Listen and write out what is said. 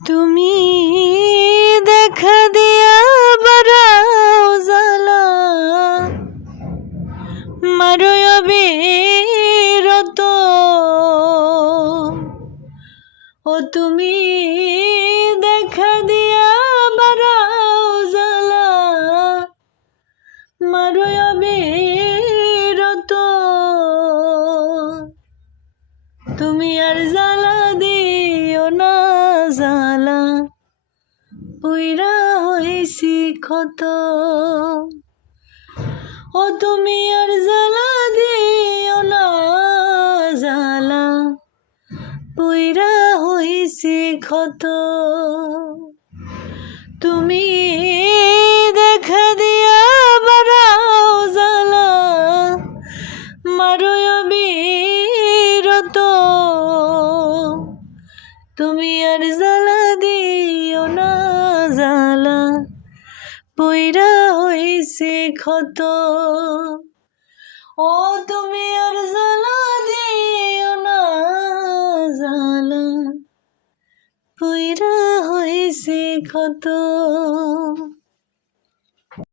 তুমি দেখা দিয়া বারাও জ্বালা মারয় বিরত ও তুমি দেখা দিয়া বারাও জ্বালা মারয় বিরত তুমি আর জ্বালা দিও না জ্বালা পুইরা হইছি ক্ষত ও তুমি আর জ্বালা দিও না জ্বালা পুইরা হইছি ক্ষত তুমি দেখা দিয়া বারাও জ্বালা মারয় বিরত তুমি আর জ্বালা দিও না জ্বালা পুইরা হইছে ক্ষত ও তুমি আর জ্বালা দিও না জ্বালা পুইরা হইছে ক্ষত।